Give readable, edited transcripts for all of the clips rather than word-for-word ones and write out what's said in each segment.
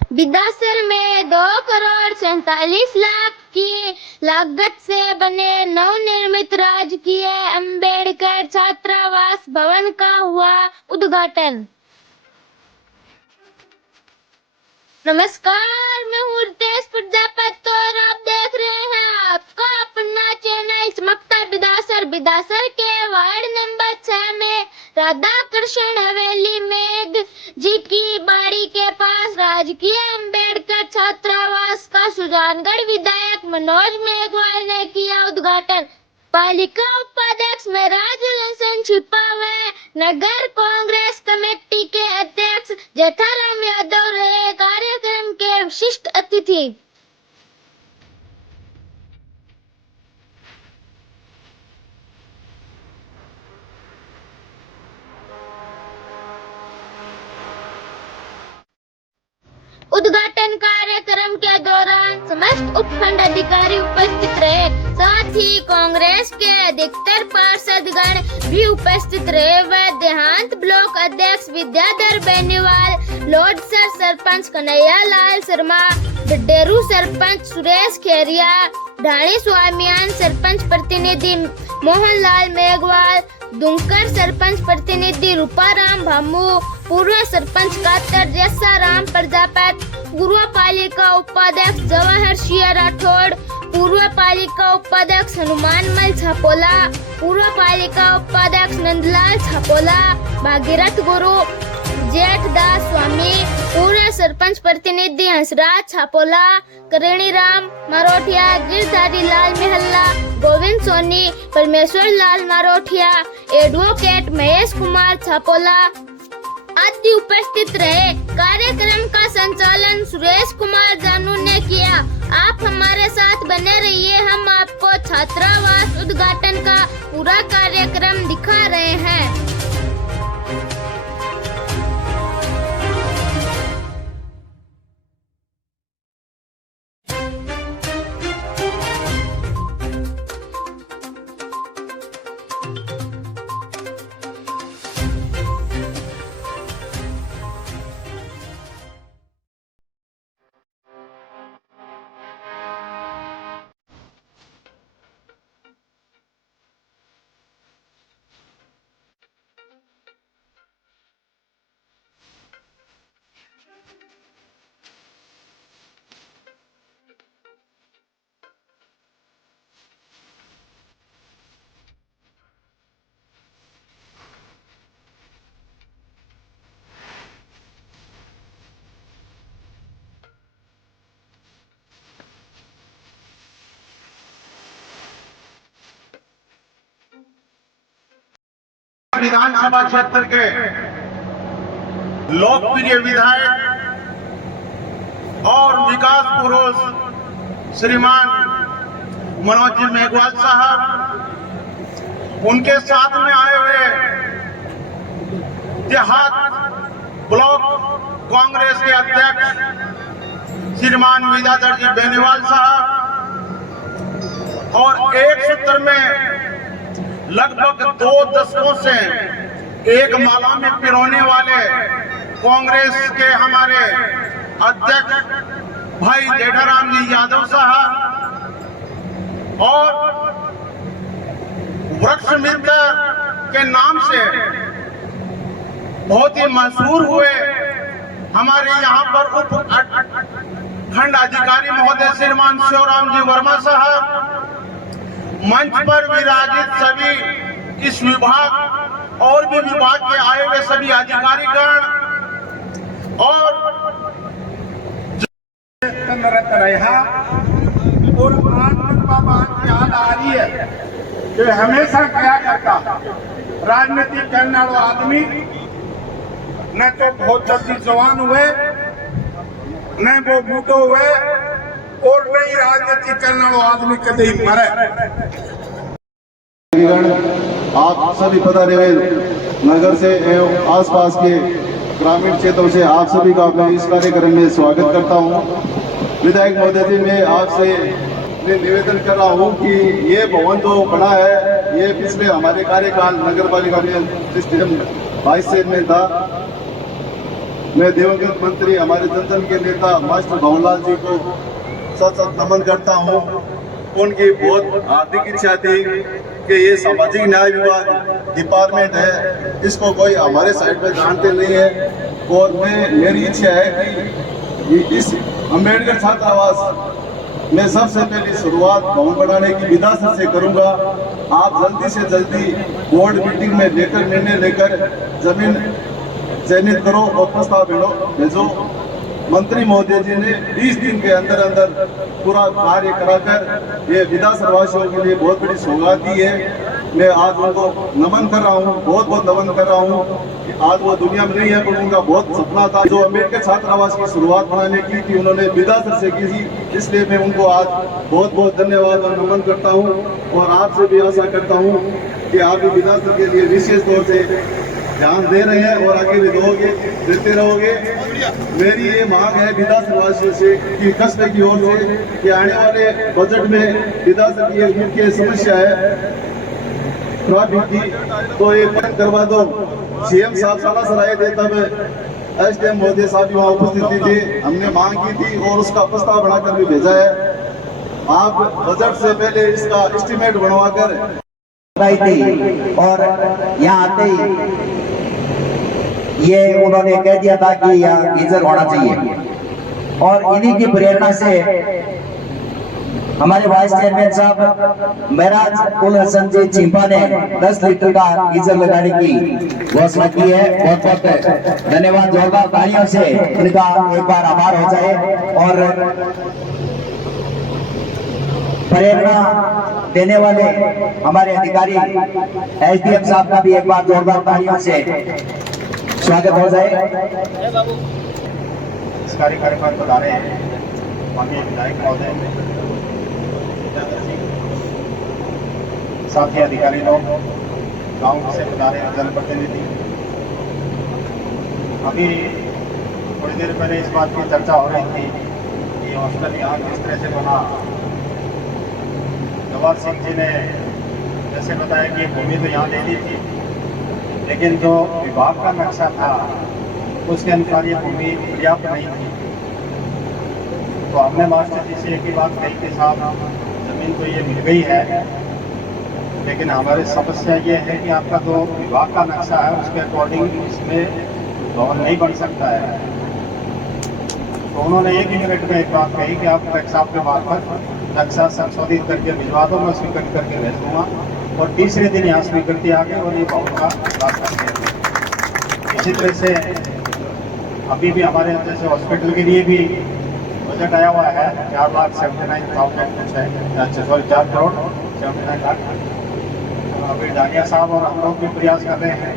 बिदासर में 2,47,00,000 की लागत से बने नवनिर्मित राजकीय अंबेडकर छात्रावास भवन का हुआ उद्घाटन। नमस्कार, मैं हूँ रितेश प्रजापति और आप देख रहे हैं आपका अपना चैनल चमकता बिदासर। बिदासर के वार्ड नंबर 6 में राधा कृष्ण हवेली मेघ जी की बाड़ी के पास राजकीय अंबेडकर छात्रावास का सुजानगढ़ विधायक मनोज मेघवाल ने किया उद्घाटन। पालिका उपाध्यक्ष महराज लहसन छिपावे, नगर कांग्रेस कमेटी के अध्यक्ष जेठाराम यादव रहे कार्यक्रम के विशिष्ट अतिथि। उद्घाटन कार्यक्रम के दौरान समस्त उपखंड अधिकारी उपस्थित रहे, साथ ही कांग्रेस के अधिकतर पार्षदगण भी उपस्थित रहे। वे देहांत ब्लॉक अध्यक्ष विद्याधर बेनीवाल, लोडसर सरपंच कन्हैया लाल शर्मा, डेरू सरपंच सुरेश खेरिया, ढाणी स्वामियान सरपंच प्रतिनिधि मोहनलाल मेघवाल, दुंकर सरपंच प्रतिनिधि रूपाराम भामू, पूर्व सरपंच कातर जैसाराम प्रजापति, पूर्व पालिका उपाध्यक्ष जवाहर सिंह राठौड़, पूर्व पालिका उपाध्यक्ष हनुमानमल छापोला, पूर्व पालिका उपाध्यक्ष नंदलाल छापोला, भागीरथ गुरु, जेठदास स्वामी, पूर्व सरपंच प्रतिनिधि हंसराज छापोला, करणीराम मारोठिया, गिरधारी लाल मेहल्ला, गोविंद सोनी, परमेश्वर लाल मारोठिया, एडवोकेट महेश कुमार छापोला आदि उपस्थित रहे। कार्यक्रम का संचालन सुरेश कुमार जानू ने किया। आप हमारे साथ बने रहिए, हम आपको छात्रावास उद्घाटन का पूरा कार्यक्रम दिखा रहे हैं। विधानसभा क्षेत्र के लोकप्रिय विधायक और विकास पुरुष श्रीमान मनोज जी मेघवाल साहब, उनके साथ में आए हुए देहात ब्लॉक कांग्रेस के अध्यक्ष श्रीमान विद्याधर जी बेनीवाल साहब और एक सूत्र में लगभग 2 दशकों से एक माला में पिरोने वाले कांग्रेस के हमारे अध्यक्ष भाई जेठाराम जी यादव साहब और वृक्ष मित्र के नाम से बहुत ही मशहूर हुए हमारे यहाँ पर उप खंड अधिकारी महोदय श्रीमान शिवराम जी वर्मा साहब, मंच पर विराजित सभी इस विभाग और भी विभाग के आए हुए सभी अधिकारीगण और रहा और आज बात याद आ रही है कि हमेशा क्या करता राजनीति करने वाला आदमी न तो बहुत जल्दी जवान हुए, न वो बूढ़ो हुए और नहीं राजनीति करने वाला आदमी कभी मरे। आप सभी पधारे नगर से एवं आसपास के ग्रामीण क्षेत्रों से आप सभी का मैं इस कार्यक्रम में स्वागत करता हूं। विधायक महोदय जी, मैं आपसे निवेदन कर रहा हूं कि ये भवन जो बना है ये पिछले हमारे कार्यकाल नगर पालिका में सिस्टम 22 से में था। मैं दिवंगत मंत्री हमारे जनता के नेता मास्टर भवनलाल जी को सत सत नमन करता हूँ। उनकी बहुत हार्दिक इच्छा थी कि ये सामाजिक न्याय विभाग डिपार्टमेंट है, इसको कोई हमारे साइड पे जानते नहीं है, और मेरी इच्छा है कि इस अम्बेडकर छात्रावास मैं सबसे पहले शुरुआत भवन बनाने की विधान से करूंगा। आप जल्दी से जल्दी बोर्ड मीटिंग में लेकर निर्णय लेकर जमीन चयनित करो और प्रस्ताव भेजो। मंत्री महोदय जी ने 20 दिन के अंदर अंदर पूरा कार्य कराकर ये विधानसभावासियों के लिए बहुत बड़ी सौगात दी है। मैं आज उनको नमन कर रहा हूँ, बहुत बहुत नमन कर रहा हूँ कि आज वो दुनिया में नहीं है, पर उनका बहुत सपना था जो अम्बेडकर छात्रावास की शुरुआत बनाने की थी, उन्होंने विधान से की थी। इसलिए मैं उनको आज बहुत बहुत धन्यवाद और नमन करता हूँ, और आपसे भी आशा करता हूँ कि आप विधान के लिए विशेष तौर से ध्यान दे रहे हैं और आगे भी देते रहोगे। मेरी ये मांग है विधानसभावासियों से कि कस्बे की ओर से कि आने वाले बजट में विधानसभा की एक मुख्य समस्या है ट्रैफिक की, तो ये बंद करवा दो। सीएम साहब सालासर आए थे, तब एसडीएम मोदी साहब भी वहाँ उपस्थित थे, हमने मांग की थी और उसका प्रस्ताव बनाकर भी भेजा है। आप बजट से पहले इसका एस्टीमेट बनवाकर थी, और यहाँ आते ही ये उन्होंने कह दिया था कि यहाँ गीजर होना चाहिए, और इन्हीं की प्रेरणा से हमारे वाइस चेयरमैन साहब महराज उल हसन जी चिंपा ने 10 लीटर का गीजर लगाने की घोषणा की है। बहुत बहुत धन्यवाद, जोरदार तालियों से इनका एक बार आभार हो जाए। और प्रेरणा देने वाले हमारे अधिकारी एसडीएम साहब का भी एक बार जोरदार तालियों से स्वागत हो जाए। इस कार्यक्रम पर बता रहे हैं माननीय विधायक महोदय, साथी अधिकारी लोग, गांव से बता रहे हैं जनप्रतिनिधि। अभी थोड़ी देर पहले इस बात की चर्चा हो रही थी कि हॉस्टल यहाँ किस तरह से बना। जवाहर सिंह जी ने जैसे बताया कि भूमि तो यहाँ दे दी थी, लेकिन जो विभाग का नक्शा था उसके अनुसार ये भूमि पर्याप्त नहीं थी। तो हमने मास्टर जी से एक ही बात कही कि साहब जमीन तो ये मिल गई है, लेकिन हमारी समस्या ये है कि आपका जो विभाग का नक्शा है उसके अकॉर्डिंग इसमें भवन नहीं बन सकता है। तो उन्होंने एक ही मिनट में एक बात कही कि आप कलेक्टर साहब के मार्फत नक्शा संशोधित करके भिजवा दो, मैं स्वीकृत करके भेज दूँगा। और तीसरे दिन यहाँ स्वीकृति आ गई और ये भवन का रास्ता किया। इसी तरह से अभी भी हमारे जैसे हॉस्पिटल के लिए भी बजट आया हुआ है 4,79,000 कुछ है, सॉरी 4 करोड़ 79 लाख। अभी डालिया साहब और हम लोग भी प्रयास कर रहे हैं,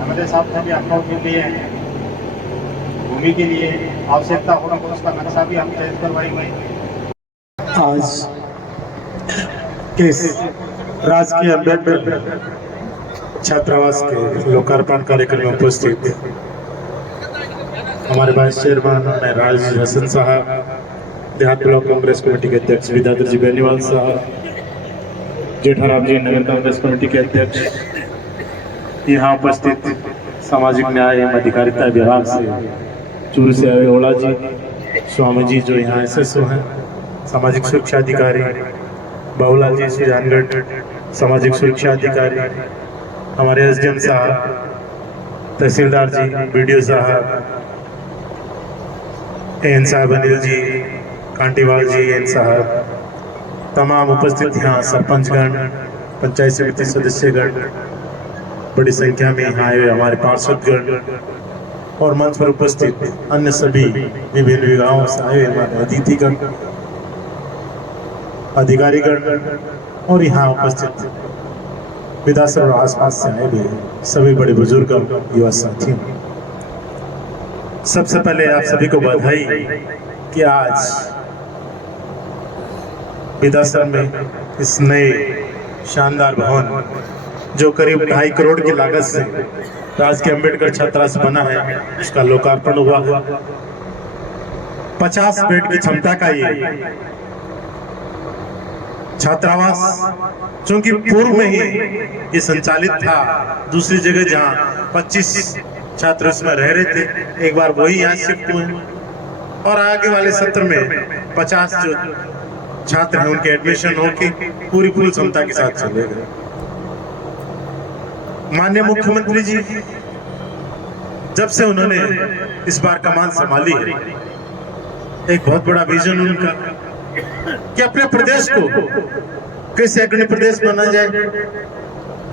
हमारे साहब से भी हम लोग के लिए भूमि के लिए आवश्यकता होगी तो उसका नक्शा भी हम चेंज करवाएंगे। आज किस राजकीय अम्बेडकर छात्रावास के लोकार्पण कार्यक्रम में उपस्थित हमारे वाइस चेयरमैन महराज हसन साहब, देहात ब्लॉक कांग्रेस कमेटी के अध्यक्ष विद्याधर जी बेनीवाल साहब, जेठाराम जी नगर कांग्रेस कमेटी के अध्यक्ष, यहाँ उपस्थित सामाजिक न्याय एवं अधिकारिता विभाग से चूरू से आए ओला जी, स्वामी जी जो यहाँ SSO हैं, सामाजिक सुरक्षा अधिकारी बाबूलाल जी सुजानगढ़ सामाजिक सुरक्षा अधिकारी, हमारे SDM साहब, तहसीलदार जी, BDO साहब, एन साहब अनिल जी, कांटीवाल जी, एन साहब, तमाम उपस्थित यहाँ सरपंचगण, पंचायत समिति सदस्यगण, बड़ी संख्या में यहाँ आए हमारे पार्षदगण और मंच पर उपस्थित अन्य सभी विभिन्न विभागों से आए हमारे अतिथिगण, अधिकारीगण और यहाँ उपस्थित विधानसभा और आसपास से आए हुए सभी बड़े बुजुर्ग युवा साथियों, सबसे पहले आप सभी को बधाई कि आज विधानसभा में इस नए शानदार भवन जो करीब 2.5 करोड़ की लागत से राजकीय अम्बेडकर छात्रावास बना है उसका लोकार्पण हुआ। 50 बेड की क्षमता का ये छात्रावास, चूंकि पूर्व में ही ये संचालित था दूसरी जगह जहां 25 छात्र उसमें रह रहे थे, एक बार वही यहाँ शिफ्ट हुए और आगे वाले सत्र में 50 जो छात्र हैं उनके एडमिशन होके पूरी क्षमता के साथ चले गए। माननीय मुख्यमंत्री जी जब से उन्होंने इस बार कमान संभाली है, एक बहुत बड़ा विजन उनका कि अपने प्रदेश को कैसे अग्रणी प्रदेश बनाया जाए,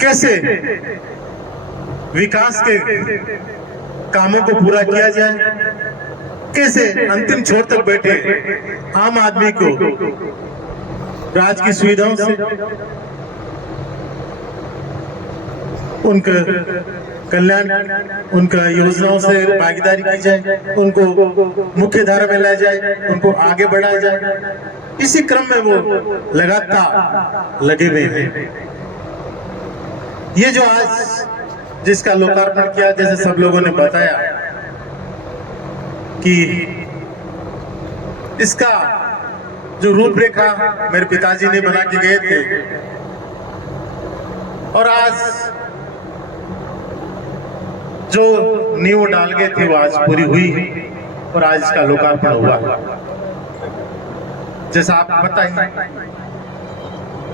कैसे विकास के कामों को पूरा किया जाए, कैसे अंतिम छोर तक बैठे आम आदमी को राज्य की सुविधाओं से, उनका कल्याण, उनका योजनाओं से भागीदारी की जाए, उनको मुख्य धारा में लाया जाए, उनको आगे बढ़ाया जाए। इसी क्रम में वो लगातार लगे हुए हैं। ये जो आज जिसका लोकार्पण किया, जैसे सब लोगों ने बताया कि इसका जो रूपरेखा मेरे पिताजी ने बना के गए थे और आज जो नींव डाल गए थे वो आज पूरी हुई और आज इसका लोकार्पण हुआ। जैसा आपको पता ही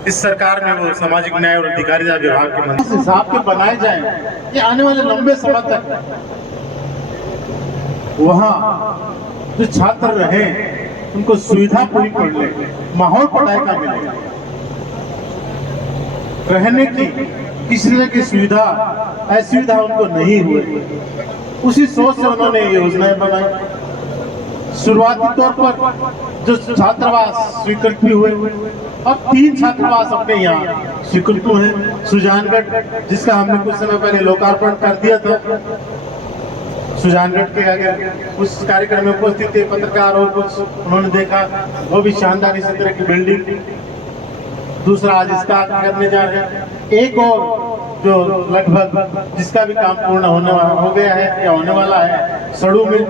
इस सरकार में वो सामाजिक न्याय और अधिकारिता विभाग के मंत्री इस हिसाब के बनाए जाएं कि आने वाले लंबे समय तक वहाँ जो छात्र रहे उनको सुविधा पूरी मिले, माहौल पढ़ाई का मिले, रहने की किसी तरह की सुविधा असुविधा उनको नहीं हुई। उसी सोच से उन्होंने ये योजनाएं बनाई। शुरुआती तौर पर जो छात्रावास स्वीकृत भी हुए, अब 3 छात्रावास अपने यहाँ स्वीकृत हुए हैं। सुजानगढ़, जिसका हमने कुछ समय पहले लोकार्पण कर दिया था, सुजानगढ़ के आगे उस कार्यक्रम में उपस्थित थे पत्रकार और कुछ, उन्होंने देखा वो भी शानदार इसी तरह की बिल्डिंग। दूसरा आज स्टार्ट करने जा रहे हैं। एक और जो लगभग जिसका भी काम पूर्ण हो गया है या होने वाला है सड़ू में,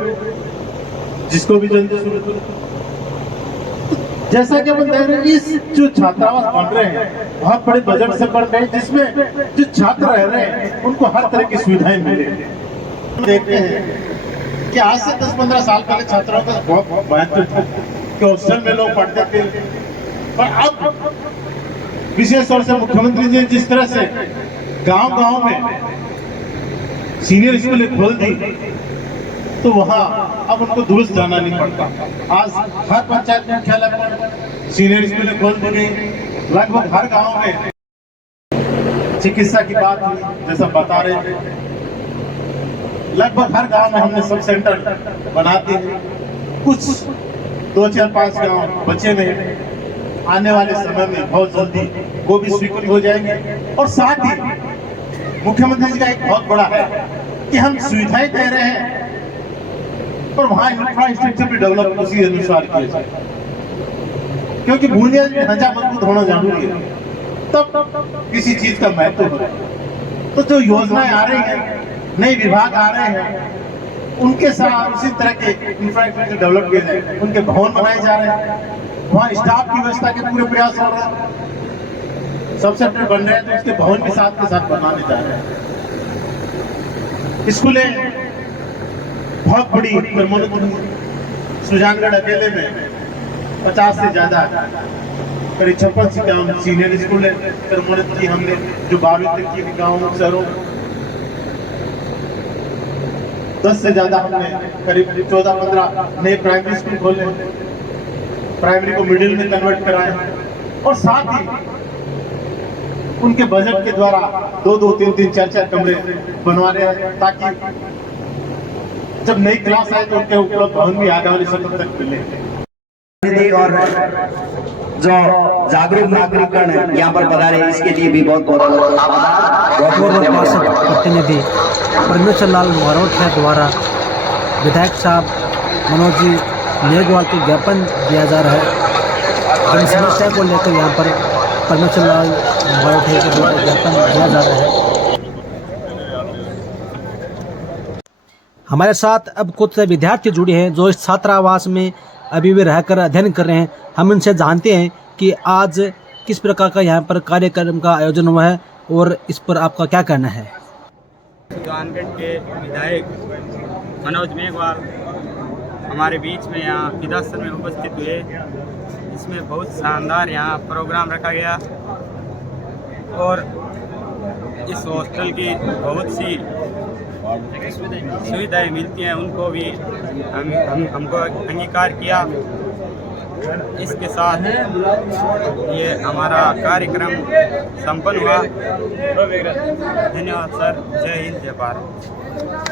जिसको भी जल्दी शुरू। जैसा कि हम देख रहे हैं, इस जो छात्रावास बन रहे हैं बहुत बड़े बजट से बन रहे हैं, जिसमें जो छात्र रह रहे हैं उनको हर तरह की सुविधाएं मिले। देखते हैं कि आज से 10-15 साल पहले छात्रों का बहुत महत्व था कि हॉस्टल में लोग पढ़ते थे, पर अब विशेष तौर से मुख्यमंत्री जी जिस तरह से गांव-गांव में सीनियर स्कूलें खोल दी, तो वहाँ अब उनको दूर जाना नहीं पड़ता। आज हर पंचायत मुख्यालय पर सीनियर स्कूलें खोल दी गई। लगभग हर गांव में चिकित्सा की बात हुई, जैसा बता रहे थे, लगभग हर गांव में हमने सब सेंटर बना दिए। कुछ 2-4-5 गांव बचे में आने वाले समय में बहुत जल्दी वो भी स्वीकृत हो जाएंगे। और साथ ही मुख्यमंत्री जी का एक बहुत बड़ा है कि हम सुविधाएं दे रहे हैं पर वहाँ इंफ्रास्ट्रक्चर भी डेवलप उसी अनुसार किया जाए, क्योंकि बुनियादी ढांचा मजबूत होना जरूरी है, तब किसी चीज का महत्व होगा। तो जो योजनाएं आ रही हैं, नए विभाग आ रहे हैं, उनके साथ उसी तरह के इंफ्रास्ट्रक्चर डेवलप किए जाए। उनके भवन बनाए जा रहे हैं, वहाँ स्टाफ की व्यवस्था के पूरे प्रयास हो रहे हैं। सब सेंटर बन रहे हैं तो उसके भवन भी साथ के साथ बनाने जा रहे हैं। स्कूलें बहुत बड़ी क्रमोन्नत, सुजानगढ़ अकेले में 50 से ज्यादा करीब 56 सीनियर स्कूल क्रमोन्नत की हमने, जो 12वीं तक की गाँव शहरों 10 से ज्यादा हमने करीब 14-15 नए प्राइमरी स्कूल खोले, प्राइमरी को मिडिल में कन्वर्ट कराए, और साथ ही उनके बजट के द्वारा 2-2, 3-3, 4-4 कमरे बनवा रहे हैं, ताकि जब नई क्लास आए तो उनके उपलब्ध भवन भी आगे वाले सत्र तक मिले। और जो जागरूक नागरिकगण यहाँ पर पधारे, इसके लिए भी बहुत बहुत आभार। प्रतिनिधि परमेश्वर लाल मरोठा द्वारा विधायक साहब मनोज जी मेघवाल को ज्ञापन दिया जा रहा है। जन समस्या को लेकर यहाँ पर परमेश्वर लाल मरोठा के द्वारा ज्ञापन दिया जा रहा है। हमारे साथ अब कुछ विद्यार्थी जुड़े हैं जो इस छात्रावास में अभी भी रहकर अध्ययन कर रहे हैं। हम इनसे जानते हैं कि आज किस प्रकार का यहाँ पर कार्यक्रम का आयोजन हुआ है और इस पर आपका क्या कहना है। सुजानगढ़ के विधायक मनोज मेघवाल हमारे बीच में यहाँ विधानसभा में उपस्थित हुए, जिसमें बहुत शानदार यहाँ प्रोग्राम रखा गया और इस हॉस्टल की बहुत सी सुविधाएं मिलती हैं, उनको भी हमको अंगीकार किया। इसके साथ ये हमारा कार्यक्रम संपन्न हुआ। धन्यवाद सर। जय हिंद, जय भारत।